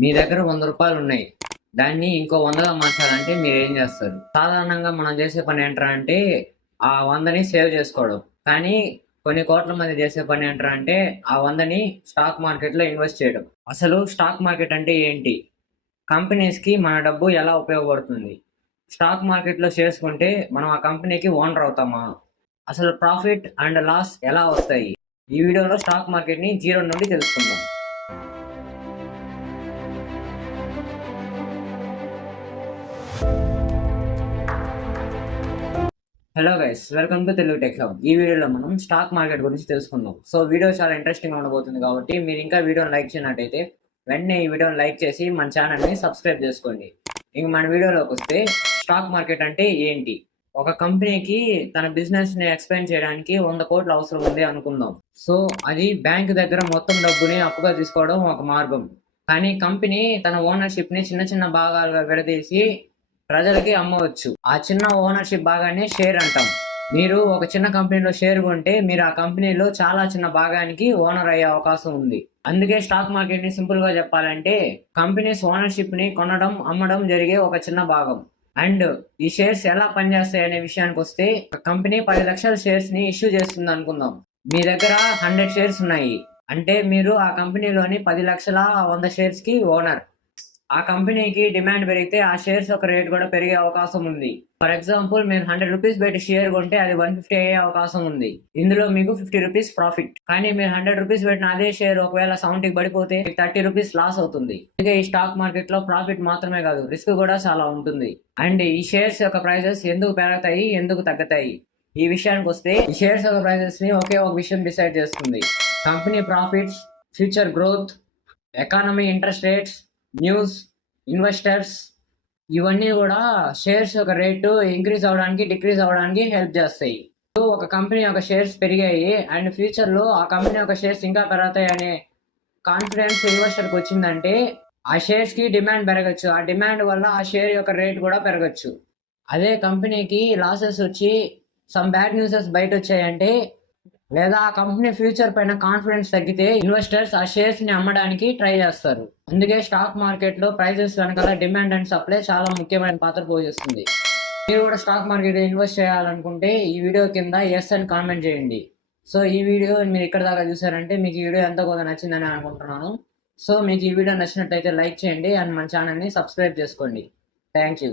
మీ దగ్గర 100 రూపాయలు ఉన్నాయి. దాన్ని ఇంకో 100గా మార్చాలంటే మీరేం చేస్తారు? సాధారణంగా మనం చేసే పని ఏంట్రా అంటే ఆ 100ని సేవ్ చేసుకోవడం. కానీ కొన్ని కోట్ల మంది చేసే పని ఏంట్రా అంటే ఆ 100ని స్టాక్ మార్కెట్‌లో ఇన్వెస్ట్ చేయడం. అసలు స్టాక్ మార్కెట్ అంటే ఏంటి? కంపెనీస్‌కి మన డబ్బు ఎలా ఉపయోగపడుతుంది? స్టాక్ మార్కెట్‌లో షేర్స్ కొంటే మనం ఆ కంపెనీకి ఓనర్ అవుతామా? అసలు ప్రాఫిట్ అండ్ లాస్ ఎలా వస్తాయి? ఈ వీడియోలో స్టాక్ మార్కెట్‌ని జీరో నుండి తెలుసుకుందాం. Hello guys, welcome to Telugu tech hub. ఈ వీడియోలో మనం స్టాక్ మార్కెట్ గురించి తెలుసుకుందాం. సో వీడియో చాలా ఇంట్రెస్టింగ్ ఉండబోతుంది కాబట్టి మీరు ఇంకా వీడియోని లైక్ చేయనట్టయితే వెంటనే ఈ వీడియోని లైక్ చేసి మన ఛానల్ని సబ్స్క్రైబ్ చేసుకోండి. ఇంక మన వీడియోలోకి వస్తే స్టాక్ మార్కెట్ అంటే ఏంటి? ఒక కంపెనీకి తన బిజినెస్ని ఎక్స్పాండ్ చేయడానికి 100 కోట్లు అవసరం ఉంది అనుకుందాం. సో అది బ్యాంక్ దగ్గర మొత్తం డబ్బుని అప్పుగా తీసుకోవడం ఒక మార్గం. కానీ కంపెనీ తన ఓనర్షిప్ని చిన్న చిన్న భాగాలుగా విడదీసి ప్రజలకి అమ్మవచ్చు. ఆ చిన్న ఓనర్షిప్ భాగాన్ని షేర్ అంటాం. మీరు ఒక చిన్న కంపెనీలో షేర్ కొంటే మీరు ఆ కంపెనీలో చాలా చిన్న భాగానికి ఓనర్ అయ్యే అవకాశం ఉంది. అందుకే స్టాక్ మార్కెట్ ని సింపుల్ గా చెప్పాలంటే కంపెనీస్ ఓనర్షిప్ ని కొనడం, అమ్మడం జరిగే ఒక చిన్న భాగం. అండ్ ఈ షేర్స్ ఎలా పనిచేస్తాయి అనే విషయానికి వస్తే కంపెనీ 10 లక్షల షేర్స్ ని ఇష్యూ చేస్తుంది అనుకుందాం. మీ దగ్గర 100 షేర్స్ ఉన్నాయి అంటే మీరు ఆ కంపెనీలోని 10 లక్షల 100 షేర్స్ కి ఓనర్. ఆ కంపెనీకి డిమాండ్ పెరిగితే ఆ షేర్స్ యొక్క రేట్ కూడా పెరిగే అవకాశం ఉంది. ఫర్ ఎగ్జాంపుల్ మీరు 100 రూపీస్ పెట్టి షేర్ కొంటే అది 150 అయ్యే అవకాశం ఉంది. ఇందులో మీకు 50 రూపీస్ ప్రాఫిట్. కానీ మీరు 100 రూపీస్ పెట్టిన అదే షేర్ ఒకవేళ 70కి పడిపోతే 30 రూపీస్ లాస్ అవుతుంది. అందుకే ఈ స్టాక్ మార్కెట్ లో ప్రాఫిట్ మాత్రమే కాదు, రిస్క్ కూడా చాలా ఉంటుంది. అండ్ ఈ షేర్స్ యొక్క ప్రైసెస్ ఎందుకు పెరుగుతాయి, ఎందుకు తగ్గుతాయి, ఈ విషయానికి వస్తే ఈ షేర్స్ యొక్క ప్రైసెస్ ని ఒకే ఒక విషయం డిసైడ్ చేస్తుంది: company profits, future growth, economy, interest rates, news, investors. ఇవన్నీ కూడా షేర్స్ యొక్క రేటు ఇంక్రీజ్ అవడానికి, డిక్రీజ్ అవడానికి హెల్ప్ చేస్తాయి. సో ఒక కంపెనీ యొక్క షేర్స్ పెరిగాయి అండ్ ఫ్యూచర్లో ఆ కంపెనీ యొక్క షేర్స్ ఇంకా పెరుగుతాయి అనే కాన్ఫిడెన్స్ ఇన్వెస్టర్కి వచ్చిందంటే ఆ షేర్స్కి డిమాండ్ పెరగచ్చు. ఆ డిమాండ్ వల్ల ఆ షేర్ యొక్క రేట్ కూడా పెరగచ్చు. అదే కంపెనీకి లాసెస్ వచ్చి సమ్ బ్యాడ్ న్యూసెస్ బయట వచ్చాయంటే లేదా ఆ కంపెనీ ఫ్యూచర్ పైన కాన్ఫిడెన్స్ తగ్గితే ఇన్వెస్టర్స్ ఆ షేర్స్ ని అమ్మడానికి ట్రై చేస్తారు. అందుకే స్టాక్ మార్కెట్ లో ప్రైజెస్ వెనకాల డిమాండ్ అండ్ సప్లై చాలా ముఖ్యమైన పాత్ర పోషిస్తుంది. మీరు కూడా స్టాక్ మార్కెట్ ఇన్వెస్ట్ చేయాలనుకుంటే ఈ వీడియో కింద ఎస్ అని కామెంట్ చేయండి. సో ఈ వీడియో మీరు ఇక్కడ దాకా చూసారంటే మీకు ఈ వీడియో ఎంతో కొంత నచ్చిందని అనుకుంటున్నాను. సో మీకు ఈ వీడియో నచ్చినట్లయితే లైక్ చేయండి అండ్ మన ఛానల్ని సబ్స్క్రైబ్ చేసుకోండి. Thank you.